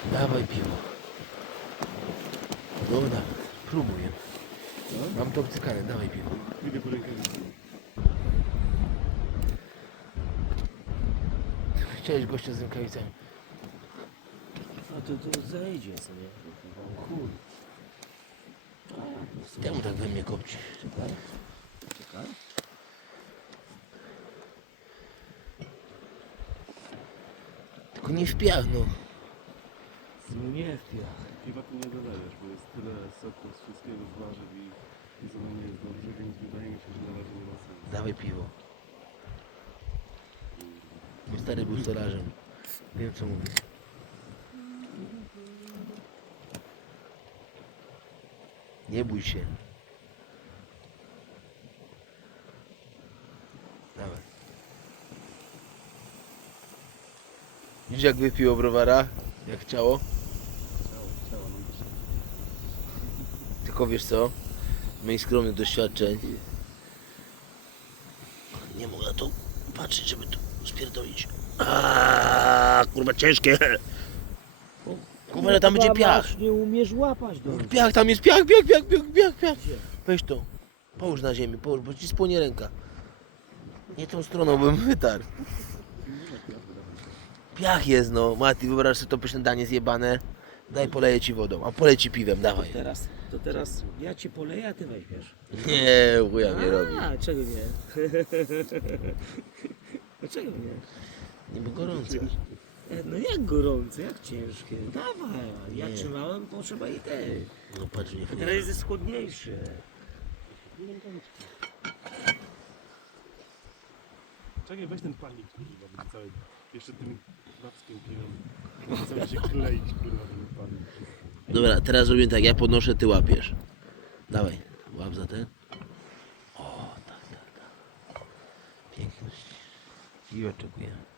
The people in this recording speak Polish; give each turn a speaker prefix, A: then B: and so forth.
A: Dawaj piwo. Dobra, próbuję. Mam to obcykane, dawaj piwo.
B: Idę po rękawicy.
A: Chciałeś gościa z rękawicami.
C: A to zejdzie sobie. Kur.
A: Czemu tak we mnie kopci?
C: Czekaj.
A: Tylko nie w piach, no.
C: Nie w piach.
B: Piwa tu nie dodajesz, bo jest tyle soku z wszystkiego, z warzyw i co nie jest dobrze, więc wydaje mi się, że na razie nie ma sensu.
A: Dawaj piwo. Mój stary był stolarzem. Wiem co mówię. Nie bój się. Dawaj. Widzisz jak wypiło browara? Jak chciało?
B: Ciała, mam też.
A: Tylko wiesz co? Z moich skromnych doświadczeń nie mogę na to patrzeć, żeby to spierdolić. Kurwa ciężkie. Kurwa, ale tam będzie piach.
C: Nie umiesz łapać do mnie.
A: Piach, tam jest piach. Weź to. Połóż na ziemi, połóż, bo ci spłonie ręka. Nie tą stroną bym wytarł. Piach jest no. Mati, wyobraź sobie to pyszne danie zjebane. Daj poleję ci wodą, a polej ci piwem, dawaj.
C: To teraz ja cię poleję, a ty weźmiesz.
A: Nie, chuja nie robi.
C: A, czego nie? Dlaczego nie?
A: Nie, bo gorąco.
C: No jak gorące, jak ciężkie. Dawaj, ja
A: Nie.
C: trzymałem, potrzeba i ty.
A: No patrz, nie
C: A teraz jest chłodniejszy.
B: Czekaj, weź ten palnik, kurwa, będzie cały, jeszcze tym babskim piwem. Cały się kleić, kurwa, ten palnik.
A: Dobra, teraz robimy tak, ja podnoszę, ty łapiesz. Dawaj, łap za ten. O, tak. Piękność. I oczekuję.